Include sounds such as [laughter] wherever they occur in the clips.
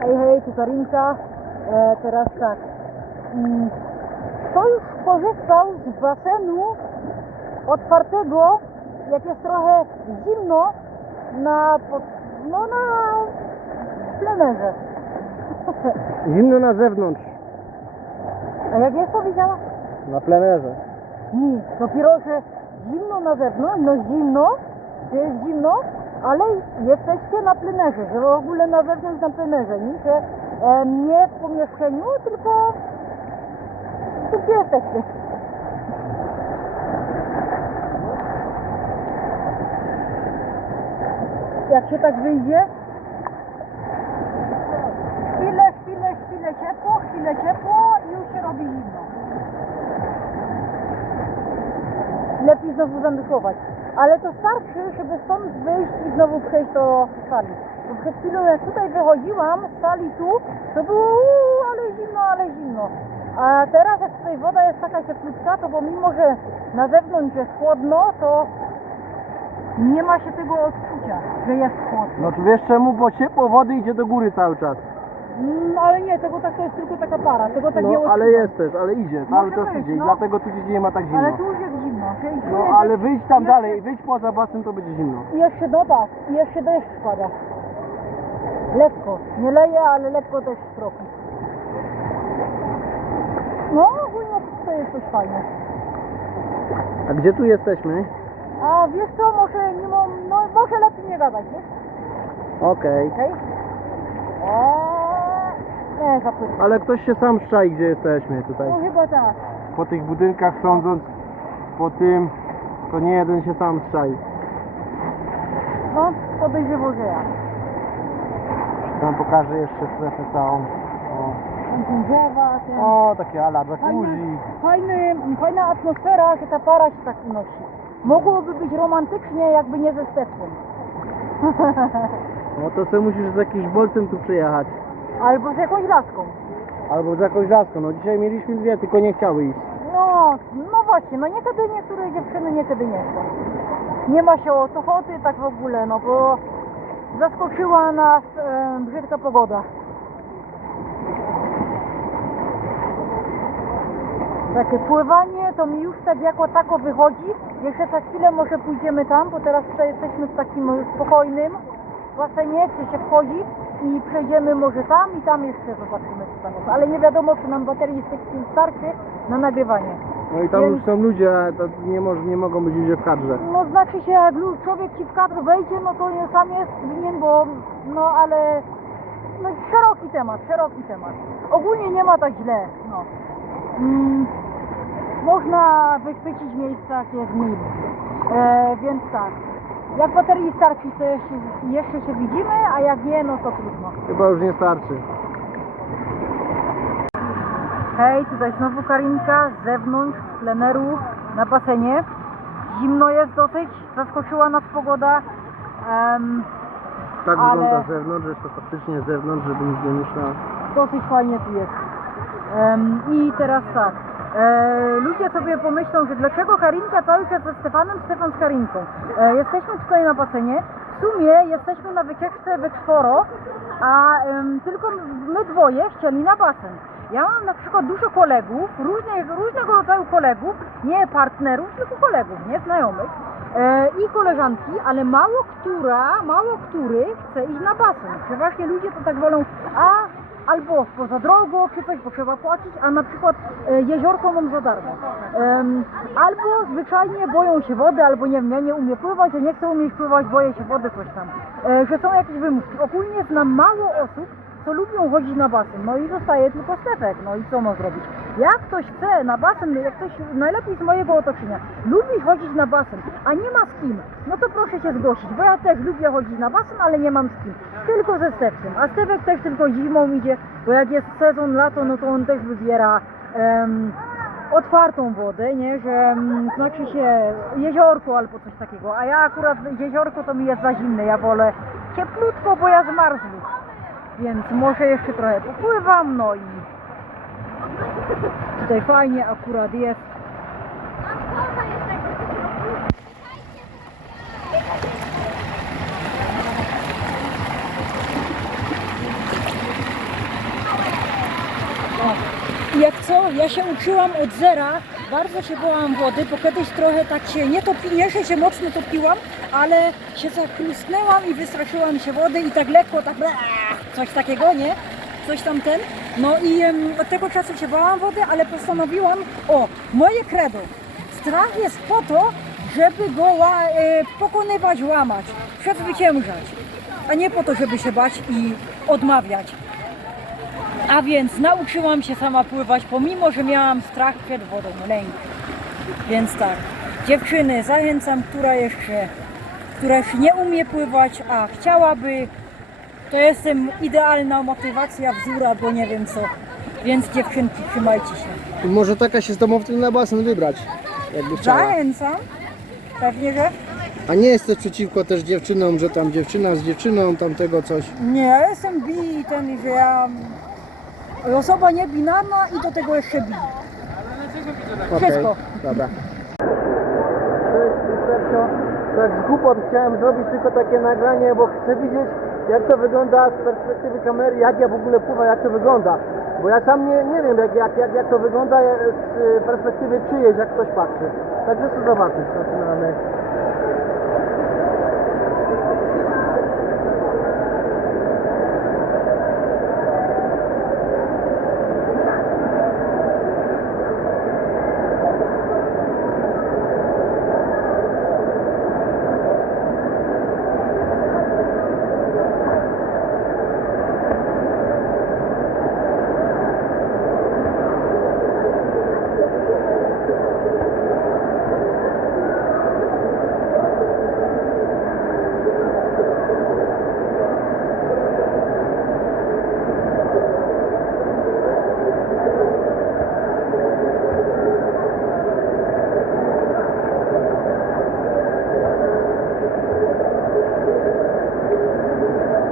Hej, hej, tu Karinka. E, teraz tak. Mm, Kto już korzystał z basenu otwartego, jak jest trochę zimno, na, no na plenerze. [laughs] Zimno na zewnątrz, A jak jest powiedziała? na plenerze. Nie, dopiero, że zimno na zewnątrz, no zimno, jest zimno, ale jesteście na plenerze, że w ogóle na zewnątrz na plenerze, nie? Że e, nie w pomieszczeniu, tylko tu gdzie jesteście. Jak się tak wyjdzie, chwilę, chwilę, chwilę ciepło, chwilę ciepło i już się robi zimno. lepiej znowu zanurkować. Ale to starczy, żeby stąd wyjść i znowu przejść do sali. Bo przed chwilą jak tutaj wychodziłam z sali tu, to było uuu, ale zimno, ale zimno. A teraz jak tutaj woda jest taka cieplutka, to pomimo, że na zewnątrz jest chłodno, to nie ma się tego odczucia, że jest chłodno. No tu wiesz czemu? Bo ciepło wody idzie do góry cały czas. Mm, ale nie, tego tak to jest tylko taka para, tego tak nie No odczuwam. ale jest też, ale idzie, cały Może czas być, idzie i no. dlatego tu gdzie nie ma tak zimno. Ale tu już jest No ale wyjdź tam dalej, wyjdź poza basen to będzie zimno. I jeszcze tak, i jeszcze deszcz pada. Lekko, nie leje, ale lekko deszcz trochę. No ogólnie to jest coś fajne. A gdzie tu jesteśmy? A wiesz co, może nie mam, no może lepiej nie gadać, wiesz? Okej. Okej? Eee, nie, zapytam. Ale ktoś się sam szczai gdzie jesteśmy tutaj. No chyba tak. Po tych budynkach sądząc, po tym, to nie jeden się sam szczai. No, podejrzewo, że ja. Tam pokażę jeszcze strefę całą. O, Tam są drzewa, ten... o takie ala jacuzzi. fajny, fajna atmosfera, że ta para się tak unosi. Mogłoby być romantycznie, jakby nie ze Stefą. No to sobie musisz z jakimś bolcem tu przyjechać. Albo z jakąś laską. Albo z jakąś laską. No dzisiaj mieliśmy dwie, tylko nie chciały iść. No, właśnie, no niekiedy niektóre dziewczyny niekiedy nie chcą. Nie ma się o to ochoty tak w ogóle, no bo zaskoczyła nas e, brzydka pogoda. Takie pływanie to mi już tak jako tako wychodzi. Jeszcze za chwilę może pójdziemy tam, bo teraz tutaj jesteśmy w takim spokojnym basenie, gdzie się wchodzi i przejdziemy może tam i tam jeszcze zobaczymy co tam jest. Ale nie wiadomo czy nam baterii z tych starczy na nagrywanie. No i tam Więc- już są ludzie, to nie, może, nie mogą być ludzie w kadrze. No znaczy się jak lu- człowiek ci w kadr wejdzie, no to nie sam jest winien, bo no ale no szeroki temat, szeroki temat. Ogólnie nie ma tak źle, no. Mm, można wychwycić miejsca, gdzie jest mniej. E, więc tak. Jak baterii starczy, to jeszcze, jeszcze się widzimy, a jak nie, no to trudno. Chyba już nie starczy. Hej, tutaj znowu Karinka z zewnątrz, z pleneru, na basenie. Zimno jest dosyć, zaskoczyła nas pogoda. Em, Tak Ale- wygląda z zewnątrz, jest to faktycznie z zewnątrz, żeby nic nie myślał. dosyć fajnie tu jest. Em, I teraz tak. E, ludzie sobie pomyślą, że dlaczego Karinka cały czas ze Stefanem, Stefan z Karinką. E, jesteśmy tutaj na basenie. W sumie jesteśmy na wycieczce we czworo, a em, tylko my dwoje chcieli na basen. Ja mam na przykład dużo kolegów, różne, różnego rodzaju kolegów, nie partnerów, tylko kolegów, nie znajomych e, i koleżanki, ale mało która, mało który chce iść na basen. Przeważnie ludzie to tak wolą, a albo poza drogą, czy coś, bo trzeba płacić, a na przykład e, jeziorko mam za darmo. Albo zwyczajnie boją się wody, albo nie wiem, ja nie umiem pływać, ja nie chcę umieć pływać, boję się wody, coś tam. E, że są jakieś wymówki. Ogólnie znam mało osób, co lubią chodzić na basen. No i zostaje tylko Stefek, no i co ma zrobić? Jak ktoś chce na basen, jak ktoś najlepiej z mojego otoczenia lubi chodzić na basen, a nie ma z kim, no to proszę się zgłosić, bo ja też lubię chodzić na basen, ale nie mam z kim. Tylko ze Stefkiem. A Stefek też tylko zimą idzie, bo jak jest sezon lato, no to on też wybiera otwartą wodę, nie, że znaczy się jeziorko albo coś takiego, a ja akurat jeziorko to mi jest za zimne, ja wolę cieplutko, bo ja zmarzły. Więc może jeszcze trochę popływam, no i tutaj fajnie akurat jest. O. Jak co? Ja się uczyłam od zera bardzo się bałam wody, bo kiedyś trochę tak się nie topi, nie, się mocno topiłam, ale się zachrustnęłam i wystraszyłam się wody i tak lekko, tak coś takiego, nie? Coś tam ten. No i od tego czasu się bałam wody, ale postanowiłam, o, moje credo, strach jest po to, żeby go ła, e, pokonywać, łamać, przezwyciężać, a nie po to, żeby się bać i odmawiać. A więc nauczyłam się sama pływać, pomimo że miałam strach przed wodą, lęk. Więc tak, dziewczyny, zachęcam, która jeszcze, która jeszcze nie umie pływać, a chciałaby, to jestem idealna motywacja, wzór albo nie wiem co. Więc dziewczynki, trzymajcie się. Może taka się z na basen wybrać, jakby chciała. Zachęcam, pewnie, że A nie jesteś przeciwko też dziewczynom, że tam dziewczyna z dziewczyną, tamtego coś. nie, ja jestem bi, ten, że ja osoba niebinarna i do tego jeszcze bi. Wszystko. dobra. Cześć, Sergio. Tak z głupot chciałem zrobić tylko takie nagranie, bo chcę widzieć jak to wygląda z perspektywy kamery, jak ja w ogóle pływam, jak to wygląda. Bo ja sam nie, nie wiem jak, jak, jak, jak to wygląda z y, perspektywy czyjejś, jak ktoś patrzy. Także chcę zobaczyć, zaczynamy.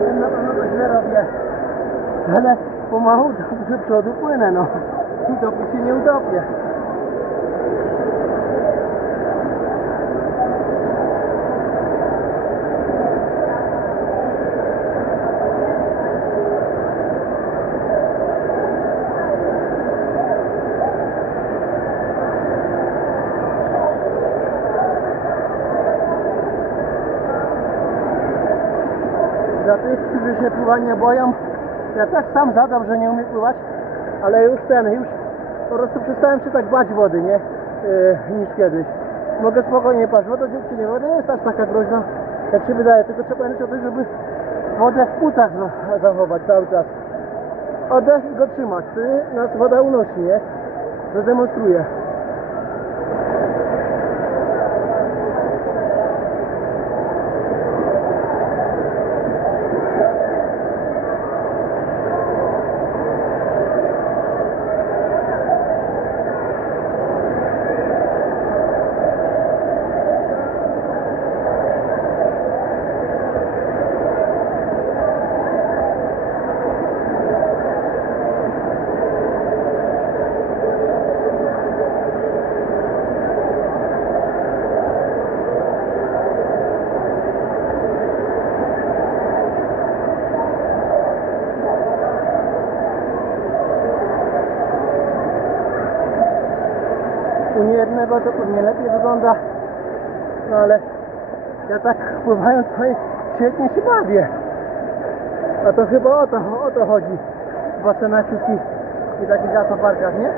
Wiem, na pewno to źle robię, ale pomału do przodu płynę, no. Utopić się nie utopię. Dla tych, którzy się pływania boją, ja też sam zadam, że nie umiem pływać, ale już ten, już po prostu przestałem się tak bać wody, nie? Yy, niż kiedyś. Mogę spokojnie paść, woda dziewczynie, woda nie jest aż taka groźna, jak się wydaje, tylko trzeba pamiętać o tym, żeby wodę w płucach za- zachować cały czas. Oddech i go trzymać, wtedy nas woda unosi, nie? Zademonstruję. Niejednego to pewnie lepiej wygląda, no ale ja tak pływając świetnie się bawię. A to chyba o to, o to chodzi w basenach wszystkich i takich aquaparkach, nie?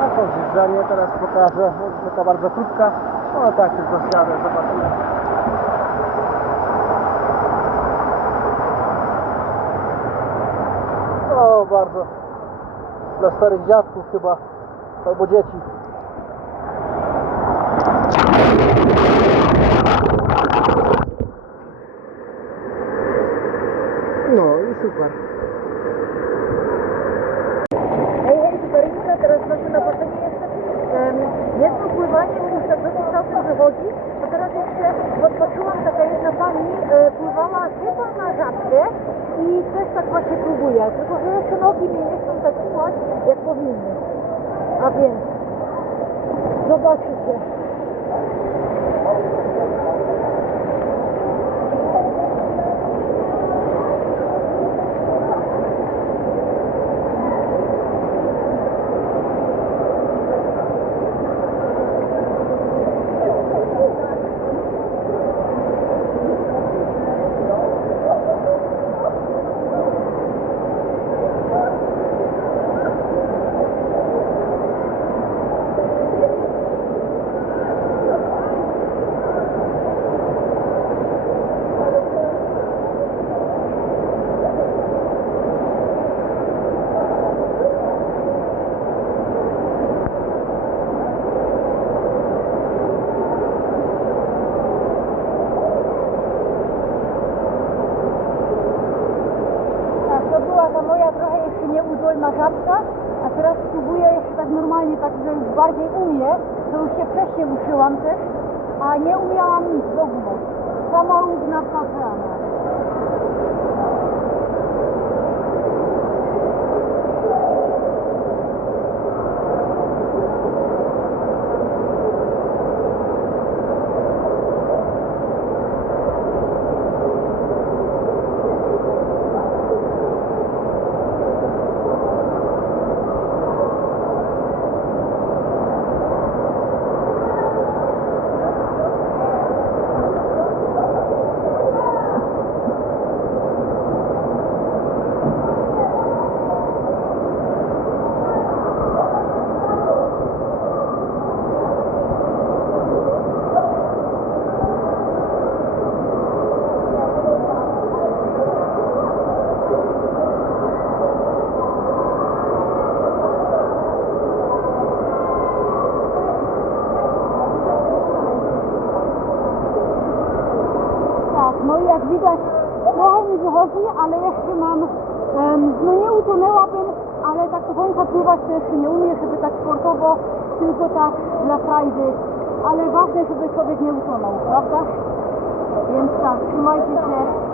Taką zjeżdżanie teraz pokażę, taka bardzo krótka. O tak, tylko zjadę, zobaczymy. O, bardzo. Dla starych dziadków chyba, albo dzieci. No i super. Hej, hej, Superina, teraz właśnie na basenie jestem. Um, jedno pływanie mi już tak dosyć całkiem wychodzi, a teraz jeszcze podpatrzyłam, taka jedna pani e, pływała chyba na żabkę i też tak właśnie próbuje, tylko że jeszcze nogi mi nie chcą pływać, jak powinny. A więc, zobaczycie. Tak, to była ta moja trochę jeszcze nieudolna żabka, a teraz spróbuję jeszcze tak normalnie, tak że już bardziej umie, to już się wcześniej uczyłam też, a nie umiałam nic w ogóle. Sama równa fazeana. Tak, no i jak widać trochę mi wychodzi, ale jeszcze mam, em, no nie utonęłabym, ale tak do końca pływać to jeszcze nie umiem, żeby tak sportowo, tylko tak dla frajdy, ale ważne, żeby człowiek nie utonął, prawda? Więc tak, trzymajcie się.